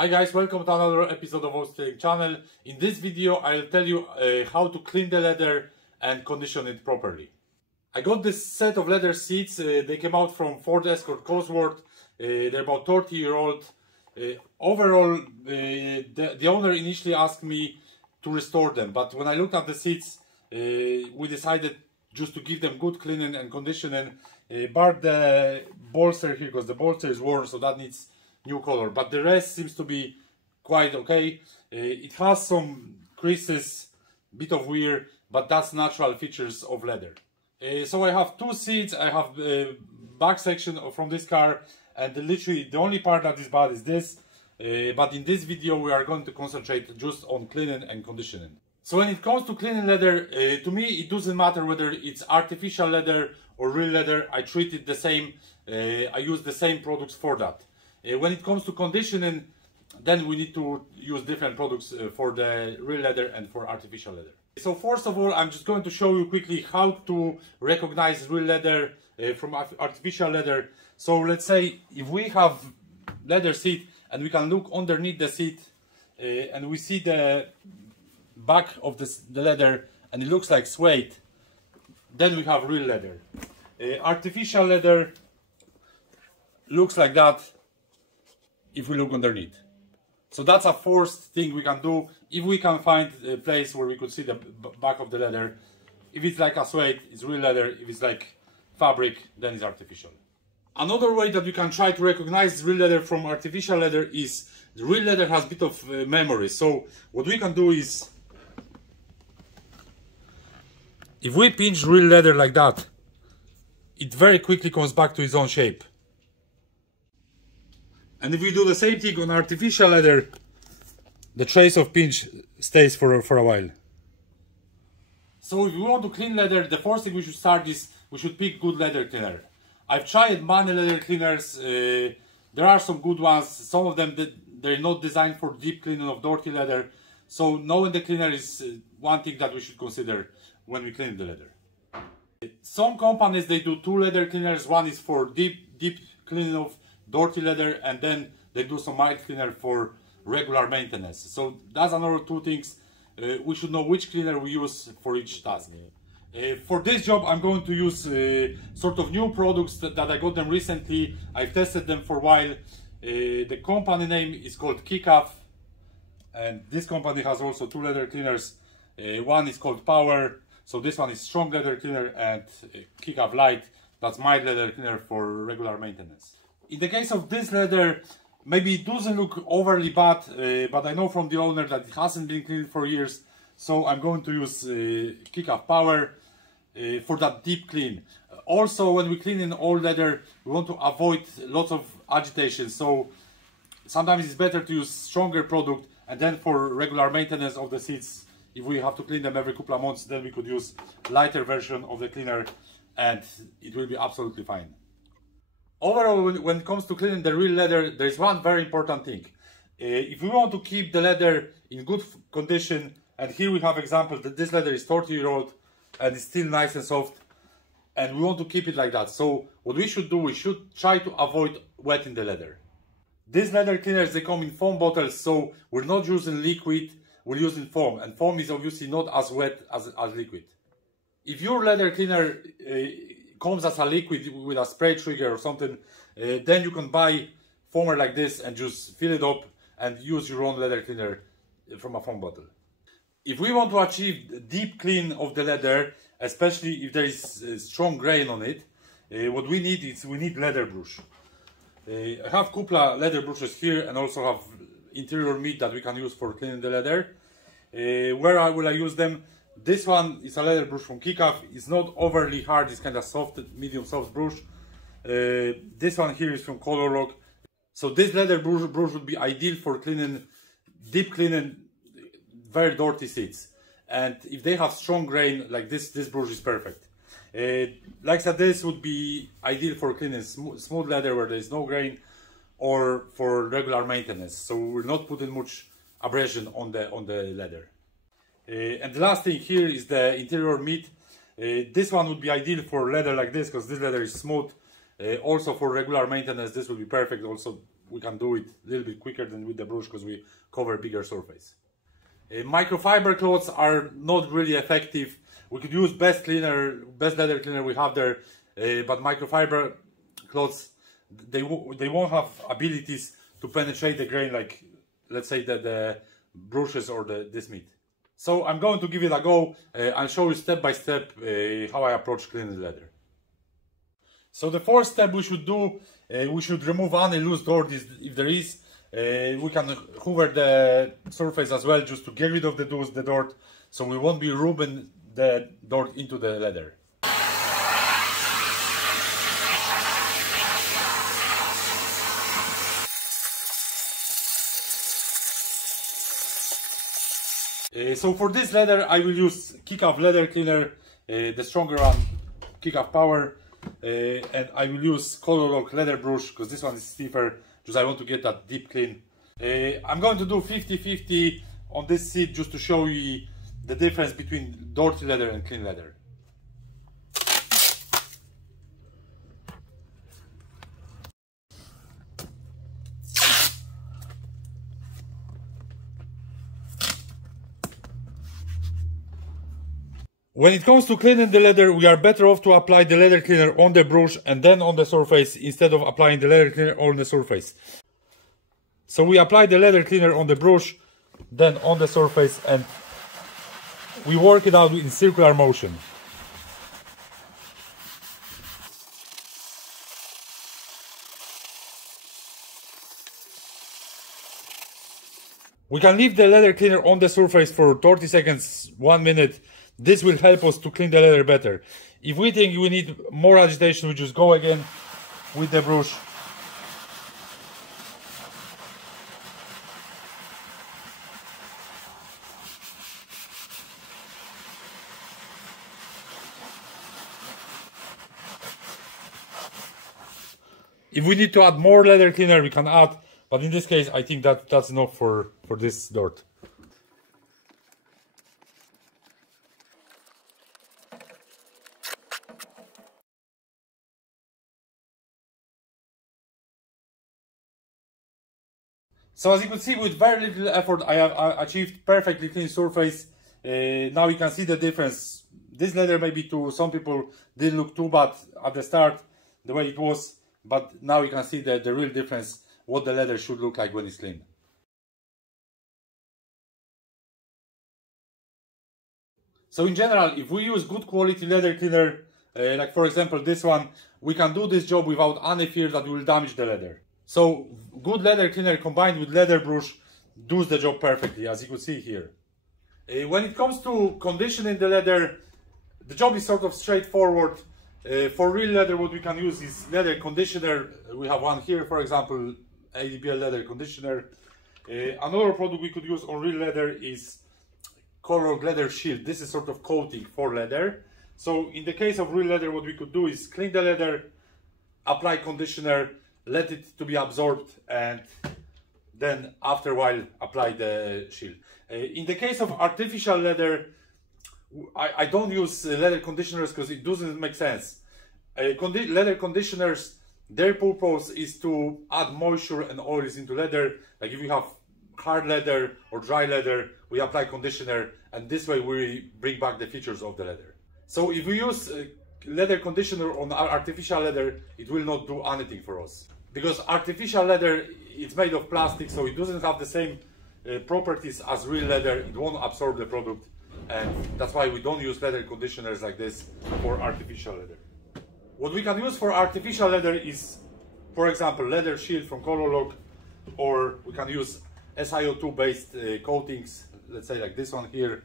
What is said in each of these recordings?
Hi guys, welcome to another episode of our channel. In this video I'll tell you how to clean the leather and condition it properly. I got this set of leather seats. They came out from Ford Escort Cosworth. They're about 30-year-old. Overall, the owner initially asked me to restore them, but when I looked at the seats, we decided just to give them good cleaning and conditioning. Bar the bolster here, because the bolster is worn, so that needs new color, but the rest seems to be quite okay. It has some creases, bit of wear, but that's natural features of leather. So I have two seats. I have the back section from this car, and literally the only part that is bad is this. But in this video we are going to concentrate just on cleaning and conditioning. So when it comes to cleaning leather, to me it doesn't matter whether it's artificial leather or real leather. I treat it the same. I use the same products for that. When it comes to conditioning, then we need to use different products for the real leather and for artificial leather. So first of all, I'm just going to show you quickly how to recognize real leather from artificial leather. So let's say if we have leather seat and we can look underneath the seat and we see the back of the leather and it looks like suede, then we have real leather. Artificial leather looks like that if we look underneath. So that's a first thing we can do. If we can find a place where we could see the back of the leather, if it's like a suede, it's real leather. If it's like fabric, then it's artificial. Another way that we can try to recognize real leather from artificial leather is the real leather has a bit of memory. So what we can do is, if we pinch real leather like that, it very quickly comes back to its own shape. And if we do the same thing on artificial leather, the trace of pinch stays for a while. So if we want to clean leather, the first thing we should start is we should pick good leather cleaner. I've tried many leather cleaners. There are some good ones. Some of them, they're not designed for deep cleaning of dirty leather. So knowing the cleaner is one thing that we should consider when we clean the leather. Some companies, they do two leather cleaners. One is for deep cleaning of dirty leather, and then they do some mild cleaner for regular maintenance. So that's another two things. We should know which cleaner we use for each task. For this job I'm going to use sort of new products that I got them recently. I've tested them for a while. The company name is called Kickoff, and this company has also two leather cleaners. One is called Power, so this one is strong leather cleaner, and Kickoff Light, that's mild leather cleaner for regular maintenance. In the case of this leather, maybe it doesn't look overly bad, but I know from the owner that it hasn't been cleaned for years, so I'm going to use Kickoff Power for that deep clean. Also, when we clean in old leather, we want to avoid lots of agitation, so sometimes it's better to use stronger product, and then for regular maintenance of the seats, if we have to clean them every couple of months, then we could use lighter version of the cleaner and it will be absolutely fine. Overall, when it comes to cleaning the real leather, there's one very important thing. If we want to keep the leather in good condition, and here we have examples that this leather is 30-year-old and it's still nice and soft, and we want to keep it like that. So what we should do, we should try to avoid wetting the leather. These leather cleaners, they come in foam bottles, so we're not using liquid, we're using foam, and foam is obviously not as wet as liquid. If your leather cleaner comes as a liquid with a spray trigger or something, then you can buy foamer like this and just fill it up and use your own leather cleaner from a foam bottle. If we want to achieve deep clean of the leather, especially if there is strong grain on it, what we need is leather brush. I have couple of leather brushes here, and also have interior mitt that we can use for cleaning the leather. Where will I use them? This one is a leather brush from Kickoff. It's not overly hard, it's kind of soft, medium soft brush. This one here is from Color Rock. So this leather brush would be ideal for cleaning, deep cleaning very dirty seats. And if they have strong grain, like this brush is perfect. Like I said, this would be ideal for cleaning smooth leather where there is no grain, or for regular maintenance. So we're not putting much abrasion on the leather. And the last thing here is the interior mitt. This one would be ideal for leather like this, because this leather is smooth. Also for regular maintenance, this would be perfect. Also we can do it a little bit quicker than with the brush because we cover a bigger surface. Microfiber cloths are not really effective. We could use best leather cleaner we have there, but microfiber cloths, they won't have abilities to penetrate the grain like, let's say, the brushes or this mitt. So I'm going to give it a go. I'll show you step by step how I approach cleaning leather. So the first step we should do, we should remove any loose dirt if there is. We can hoover the surface as well just to get rid of the dirt, so we won't be rubbing the dirt into the leather. So for this leather I will use kick-off leather cleaner, the stronger one, kick-off power, and I will use color lock leather brush because this one is stiffer, because I want to get that deep clean. I'm going to do 50-50 on this seat just to show you the difference between dirty leather and clean leather. When it comes to cleaning the leather, we are better off to apply the leather cleaner on the brush and then on the surface instead of applying the leather cleaner on the surface. So we apply the leather cleaner on the brush, then on the surface, and we work it out in circular motion. We can leave the leather cleaner on the surface for 30 seconds, 1 minute. This will help us to clean the leather better. If we think we need more agitation, we just go again with the brush. If we need to add more leather cleaner, we can add, but in this case I think that's enough for this dirt. So as you can see, with very little effort I have achieved perfectly clean surface. Now you can see the difference. This leather maybe to some people didn't look too bad at the start, the way it was, but now you can see the real difference, what the leather should look like when it's clean. So in general, if we use good quality leather cleaner, like for example this one, we can do this job without any fear that we will damage the leather. So good leather cleaner combined with leather brush does the job perfectly, as you can see here. When it comes to conditioning the leather, the job is sort of straightforward. For real leather, what we can use is leather conditioner. We have one here, for example, ADBL leather conditioner. Another product we could use on real leather is color leather shield. This is sort of coating for leather. So in the case of real leather, what we could do is clean the leather, apply conditioner, let it to be absorbed, and then after a while apply the shield. In the case of artificial leather, I don't use leather conditioners because it doesn't make sense. Leather conditioners, their purpose is to add moisture and oils into leather. Like if you have hard leather or dry leather, we apply conditioner, and this way we bring back the features of the leather. So if we use leather conditioner on artificial leather, it will not do anything for us. Because artificial leather, it's made of plastic, so it doesn't have the same properties as real leather. It won't absorb the product, and that's why we don't use leather conditioners like this for artificial leather. What we can use for artificial leather is, for example, leather shield from Color Lock, or we can use SiO2 based coatings, let's say like this one here.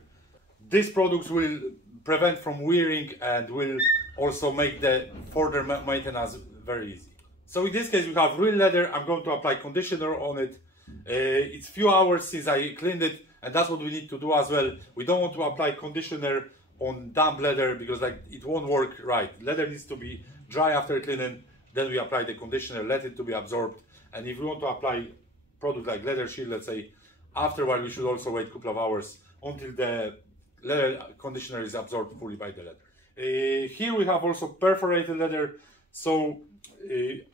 These products will prevent from wearing and will also make the further maintenance very easy. So in this case we have real leather. I'm going to apply conditioner on it. It's few hours since I cleaned it, and that's what we need to do as well. We don't want to apply conditioner on damp leather because like it won't work right. Leather needs to be dry after cleaning, then we apply the conditioner, let it to be absorbed. And if we want to apply product like leather shield, let's say, after a while we should also wait a couple of hours until the leather conditioner is absorbed fully by the leather. Here we have also perforated leather. So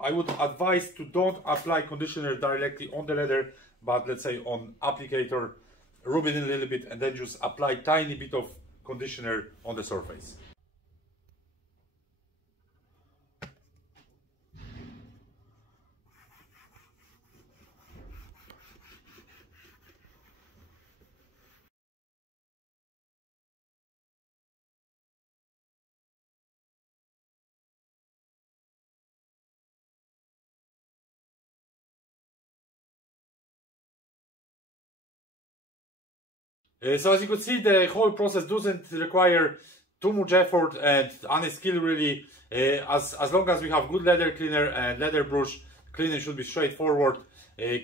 I would advise to don't apply conditioner directly on the leather, but let's say on applicator, rub it in a little bit and then just apply tiny bit of conditioner on the surface. So as you can see, the whole process doesn't require too much effort and any skill really. As long as we have good leather cleaner and leather brush, cleaning should be straightforward.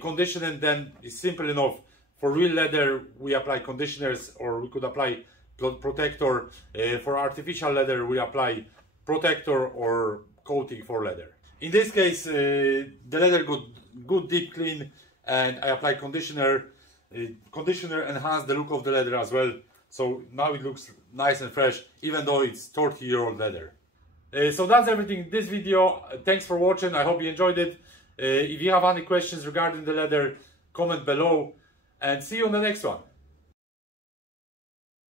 Conditioning then is simple enough. For real leather, we apply conditioners, or we could apply protector. For artificial leather, we apply protector or coating for leather. In this case, the leather got good deep clean, and I apply conditioner. Conditioner enhanced the look of the leather as well, so now it looks nice and fresh, even though it's 30-year-old leather. So that's everything in this video. Thanks for watching. I hope you enjoyed it. If you have any questions regarding the leather, comment below, and see you on the next one.